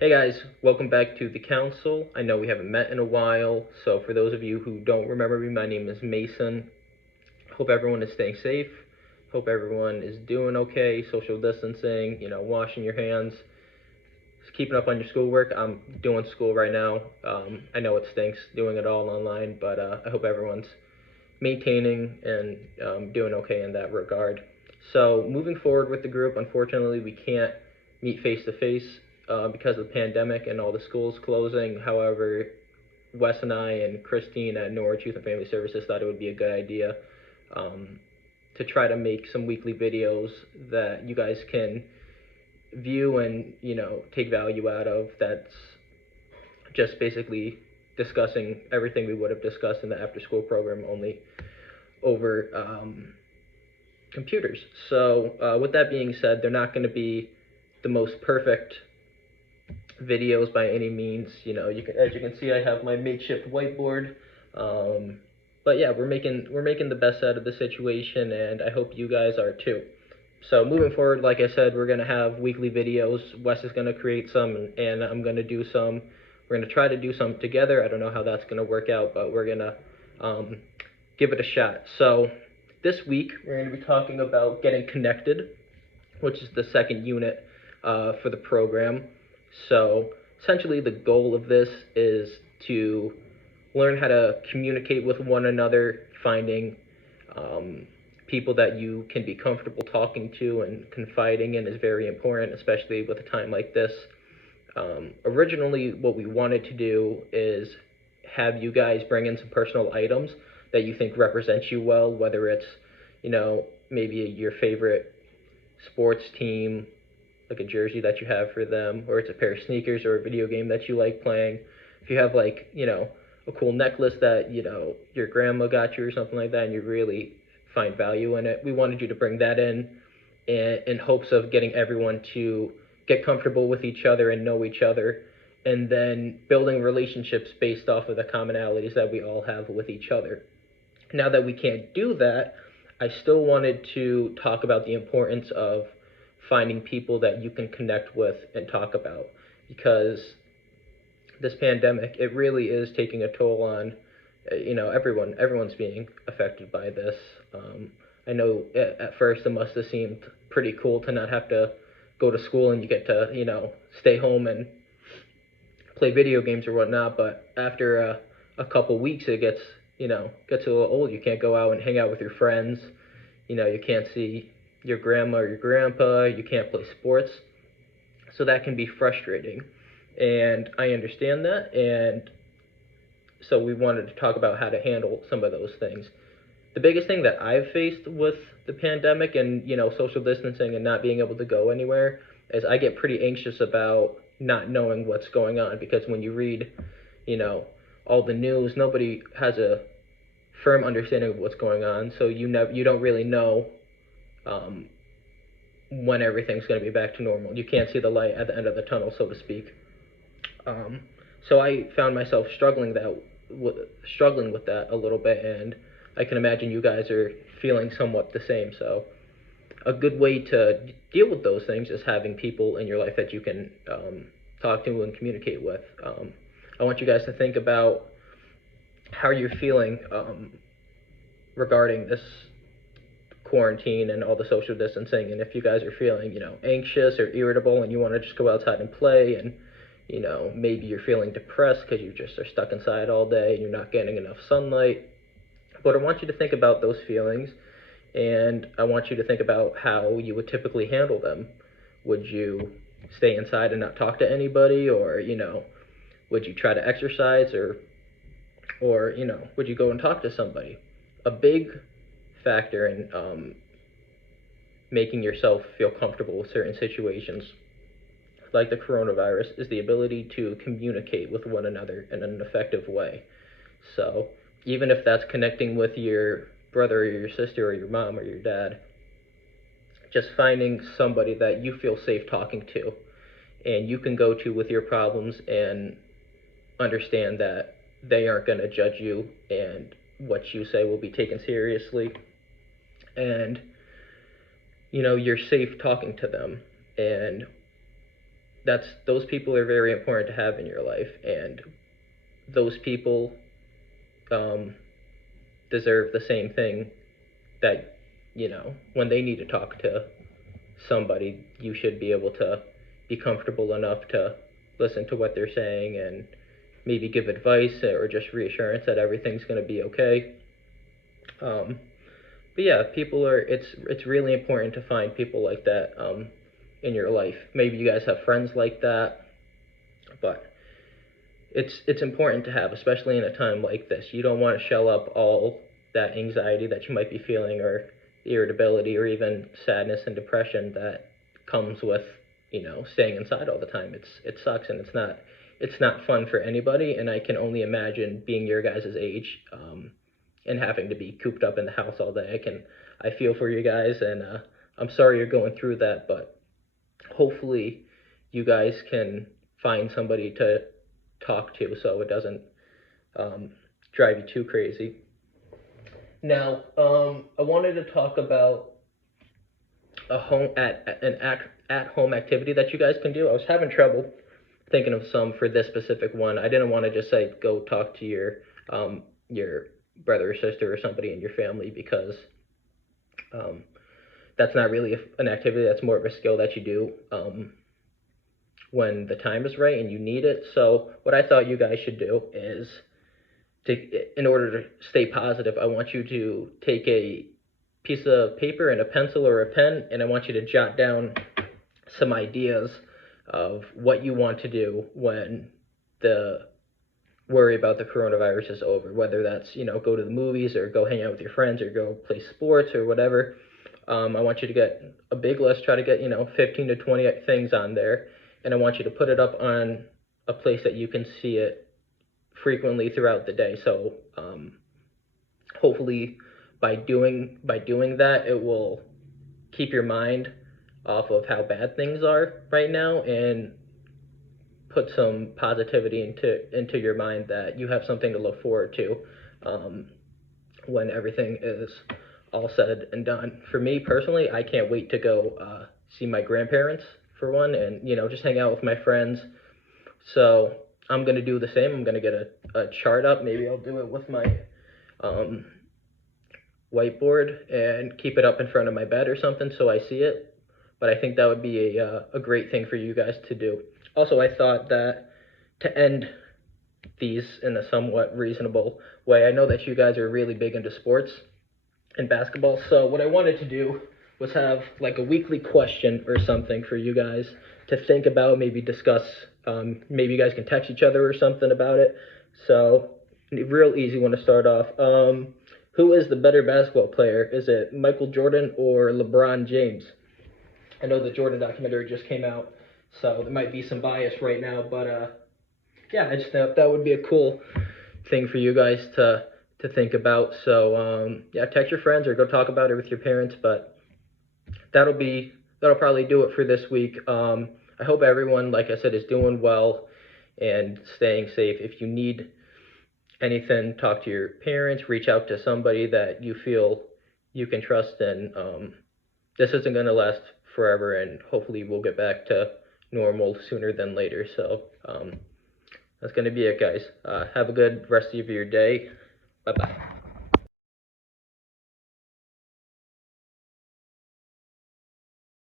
Hey guys, welcome back to the council. I know we haven't met in a while, so for those of you who don't remember me, my name is Mason. Hope everyone is staying safe. Hope everyone is doing okay, social distancing, washing your hands, just keeping up on your schoolwork. I'm doing school right now. I know it stinks doing it all online, but I hope everyone's maintaining and doing okay in that regard. So moving forward with the group, unfortunately, we can't meet face to face because of the pandemic and all the schools closing. However, Wes and I and Christine at Norwich Youth and Family Services thought it would be a good idea to try to make some weekly videos that you guys can view and take value out of. That's just basically discussing everything we would have discussed in the after school program, only over computers. So with that being said, they're not going to be the most perfect videos by any means. As you can see, I have my makeshift whiteboard. But yeah, we're making the best out of the situation, and I hope you guys are too. So moving forward, like I said, we're gonna have weekly videos. Wes is gonna create some, and I'm gonna do some. We're gonna try to do some together. I don't know how that's gonna work out, but we're gonna give it a shot. So this week we're gonna be talking about getting connected, which is the second unit for the program. So essentially the goal of this is to learn how to communicate with one another, finding people that you can be comfortable talking to and confiding in is very important, especially with a time like this. Originally, what we wanted to do is have you guys bring in some personal items that you think represents you well, whether it's, maybe your favorite sports team, like a jersey that you have for them, or it's a pair of sneakers or a video game that you like playing. If you have a cool necklace that, your grandma got you or something like that and you really find value in it, we wanted you to bring that in hopes of getting everyone to get comfortable with each other and know each other, and then building relationships based off of the commonalities that we all have with each other. Now that we can't do that, I still wanted to talk about the importance of finding people that you can connect with and talk about, because this pandemic, it really is taking a toll on everyone's being affected by this. I know at first it must have seemed pretty cool to not have to go to school and you get to stay home and play video games or whatnot, but after a couple weeks it gets a little old. You can't go out and hang out with your friends. You can't see your grandma or your grandpa. You can't play sports, so that can be frustrating, and I understand that. And so we wanted to talk about how to handle some of those things. The biggest thing that I've faced with the pandemic and social distancing and not being able to go anywhere is I get pretty anxious about not knowing what's going on, because when you read all the news, nobody has a firm understanding of what's going on, so you don't really know when everything's going to be back to normal. You can't see the light at the end of the tunnel, so to speak. So I found myself struggling with that a little bit, and I can imagine you guys are feeling somewhat the same. So a good way to deal with those things is having people in your life that you can talk to and communicate with. I want you guys to think about how you're feeling regarding this quarantine and all the social distancing, and if you guys are feeling anxious or irritable and you want to just go outside and play, and maybe you're feeling depressed because you just are stuck inside all day and you're not getting enough sunlight. But I want you to think about those feelings, and I want you to think about how you would typically handle them. Would you stay inside and not talk to anybody, or would you try to exercise, or would you go and talk to somebody? A big factor in making yourself feel comfortable with certain situations, like the coronavirus, is the ability to communicate with one another in an effective way. So even if that's connecting with your brother or your sister or your mom or your dad, just finding somebody that you feel safe talking to and you can go to with your problems and understand that they aren't going to judge you and what you say will be taken seriously, and you're safe talking to them. And those people are very important to have in your life, and those people um, deserve the same thing that, when they need to talk to somebody, you should be able to be comfortable enough to listen to what they're saying and maybe give advice or just reassurance that everything's going to be okay. But yeah, it's really important to find people like that in your life. Maybe you guys have friends like that, but it's important to have, especially in a time like this. You don't want to shell up all that anxiety that you might be feeling, or irritability, or even sadness and depression that comes with staying inside all the time. It sucks, and it's not fun for anybody. And I can only imagine being your guys' age, and having to be cooped up in the house all day. I feel for you guys, and I'm sorry you're going through that, but hopefully you guys can find somebody to talk to so it doesn't drive you too crazy. Now, I wanted to talk about an home activity that you guys can do. I was having trouble thinking of some for this specific one. I didn't want to just say go talk to your brother or sister or somebody in your family, because that's not really an activity. That's more of a skill that you do when the time is right and you need it. So what I thought you guys should do is, in order to stay positive, I want you to take a piece of paper and a pencil or a pen, and I want you to jot down some ideas of what you want to do when the worry about the coronavirus is over, whether that's, go to the movies or go hang out with your friends or go play sports or whatever. I want you to get a big list, try to get, 15 to 20 things on there, and I want you to put it up on a place that you can see it frequently throughout the day. So hopefully by doing that, it will keep your mind off of how bad things are right now, and put some positivity into your mind that you have something to look forward to when everything is all said and done. For me personally, I can't wait to go see my grandparents, for one, and just hang out with my friends. So I'm gonna do the same. I'm gonna get a chart up. Maybe I'll do it with my whiteboard and keep it up in front of my bed or something so I see it. But I think that would be a great thing for you guys to do. Also, I thought that to end these in a somewhat reasonable way, I know that you guys are really big into sports and basketball, so what I wanted to do was have like a weekly question or something for you guys to think about, maybe discuss. Maybe you guys can text each other or something about it. So, real easy one to start off. Who is the better basketball player? Is it Michael Jordan or LeBron James? I know the Jordan documentary just came out, so there might be some bias right now, but yeah, I just thought that would be a cool thing for you guys to think about. So yeah, text your friends or go talk about it with your parents. But that'll probably do it for this week. I hope everyone, like I said, is doing well and staying safe. If you need anything, talk to your parents, reach out to somebody that you feel you can trust, and this isn't going to last forever, and hopefully we'll get back to normal sooner than later. So that's going to be it, guys. Have a good rest of your day. Bye-bye.